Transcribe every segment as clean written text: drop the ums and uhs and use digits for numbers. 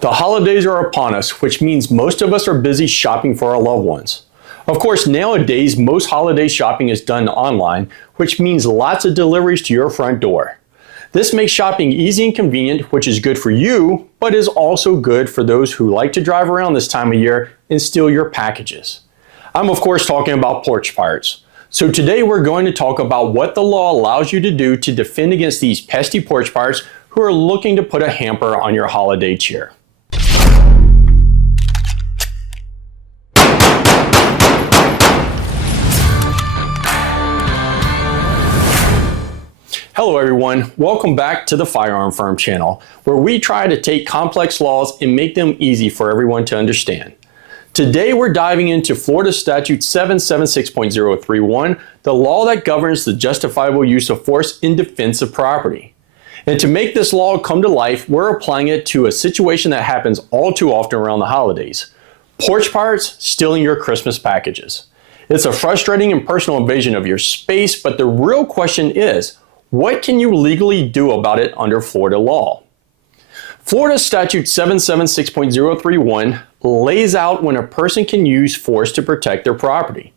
The holidays are upon us, which means most of us are busy shopping for our loved ones. Of course, nowadays, most holiday shopping is done online, which means lots of deliveries to your front door. This makes shopping easy and convenient, which is good for you, but is also good for those who like to drive around this time of year and steal your packages. I'm of course talking about Porch Pirates. So today we're going to talk about what the law allows you to do to defend against these pesky porch pirates who are looking to put a hamper on your holiday cheer. Hello everyone, welcome back to the Firearm Firm channel, where we try to take complex laws and make them easy for everyone to understand. Today we're diving into Florida Statute 776.031, the law that governs the justifiable use of force in defense of property. And to make this law come to life, we're applying it to a situation that happens all too often around the holidays. Porch pirates stealing your Christmas packages. It's a frustrating and personal invasion of your space, but the real question is, what can you legally do about it under Florida law? Florida Statute 776.031 lays out when a person can use force to protect their property.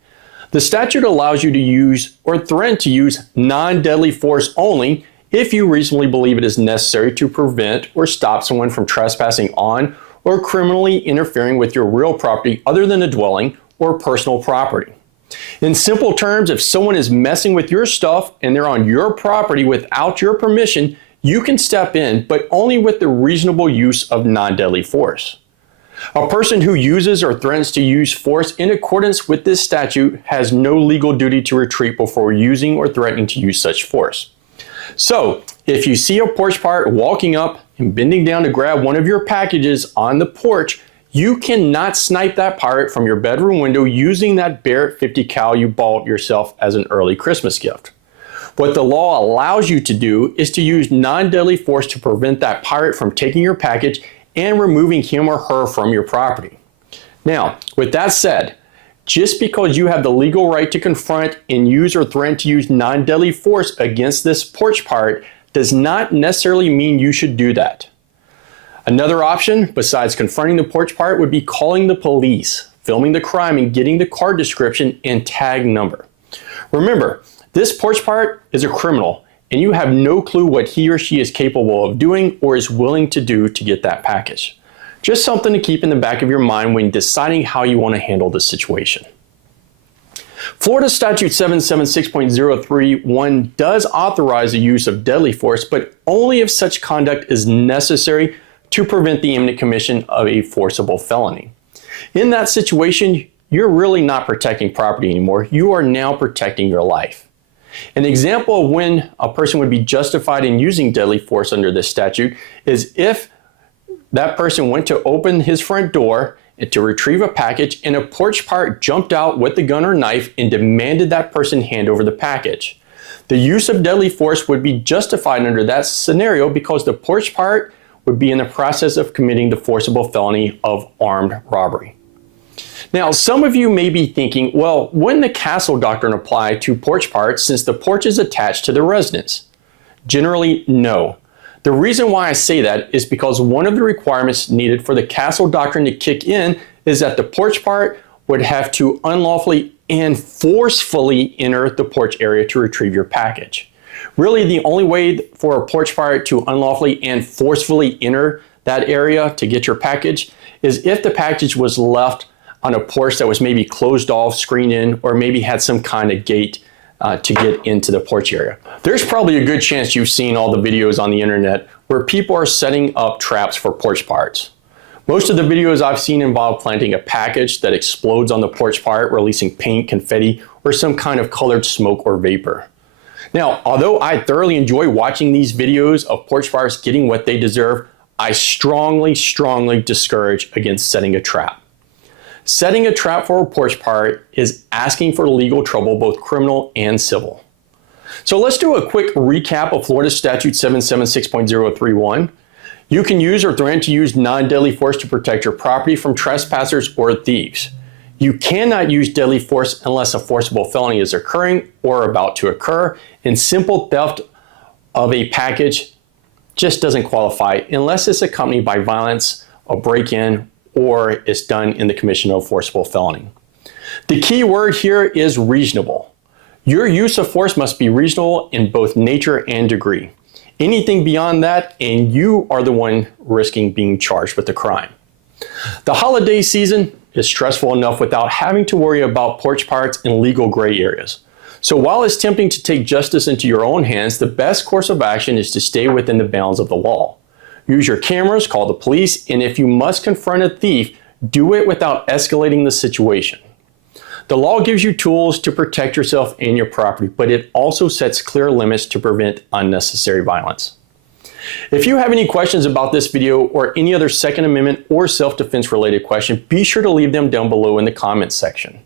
The statute allows you to use or threaten to use non-deadly force only if you reasonably believe it is necessary to prevent or stop someone from trespassing on or criminally interfering with your real property other than a dwelling or personal property. In simple terms, if someone is messing with your stuff and they're on your property without your permission, you can step in, but only with the reasonable use of non-deadly force. A person who uses or threatens to use force in accordance with this statute has no legal duty to retreat before using or threatening to use such force. So, if you see a porch pirate walking up and bending down to grab one of your packages on the porch, you cannot snipe that pirate from your bedroom window using that Barrett 50 cal you bought yourself as an early Christmas gift. What the law allows you to do is to use non-deadly force to prevent that pirate from taking your package and removing him or her from your property. Now, with that said, just because you have the legal right to confront and use or threaten to use non-deadly force against this porch pirate does not necessarily mean you should do that. Another option, besides confronting the porch pirate, would be calling the police, filming the crime, and getting the car description and tag number. Remember, this porch pirate is a criminal, and you have no clue what he or she is capable of doing or is willing to do to get that package. Just something to keep in the back of your mind when deciding how you want to handle the situation. Florida Statute 776.031 does authorize the use of deadly force, but only if such conduct is necessary to prevent the imminent commission of a forcible felony. In that situation, you're really not protecting property anymore. You are now protecting your life. An example of when a person would be justified in using deadly force under this statute is if that person went to open his front door to retrieve a package and a porch pirate jumped out with a gun or knife and demanded that person hand over the package. The use of deadly force would be justified under that scenario because the porch pirate would be in the process of committing the forcible felony of armed robbery. Now, some of you may be thinking, well, wouldn't the castle doctrine apply to porch pirates since the porch is attached to the residence? Generally, no. The reason why I say that is because one of the requirements needed for the castle doctrine to kick in is that the porch pirate would have to unlawfully and forcefully enter the porch area to retrieve your package. Really, the only way for a porch pirate to unlawfully and forcefully enter that area to get your package is if the package was left on a porch that was maybe closed off, screened in, or maybe had some kind of gate to get into the porch area. There's probably a good chance you've seen all the videos on the internet where people are setting up traps for porch pirates. Most of the videos I've seen involve planting a package that explodes on the porch pirate, releasing paint, confetti, or some kind of colored smoke or vapor. Now, although I thoroughly enjoy watching these videos of porch pirates getting what they deserve, I strongly discourage against setting a trap. Setting a trap for a porch pirate is asking for legal trouble, both criminal and civil. So let's do a quick recap of Florida Statute 776.031. You can use or threaten to use non-deadly force to protect your property from trespassers or thieves. You cannot use deadly force unless a forcible felony is occurring or about to occur, and simple theft of a package just doesn't qualify unless it's accompanied by violence a break-in, or is done in the commission of a forcible felony. The key word here is reasonable. Your use of force must be reasonable in both nature and degree. Anything beyond that, and you are the one risking being charged with the crime. The holiday season is stressful enough without having to worry about porch pirates in legal gray areas. So while it's tempting to take justice into your own hands, the best course of action is to stay within the bounds of the law. Use your cameras, call the police, and if you must confront a thief, do it without escalating the situation. The law gives you tools to protect yourself and your property, but it also sets clear limits to prevent unnecessary violence. If you have any questions about this video or any other Second Amendment or self-defense related question, be sure to leave them down below in the comments section.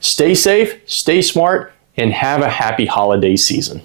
Stay safe, stay smart, and have a happy holiday season.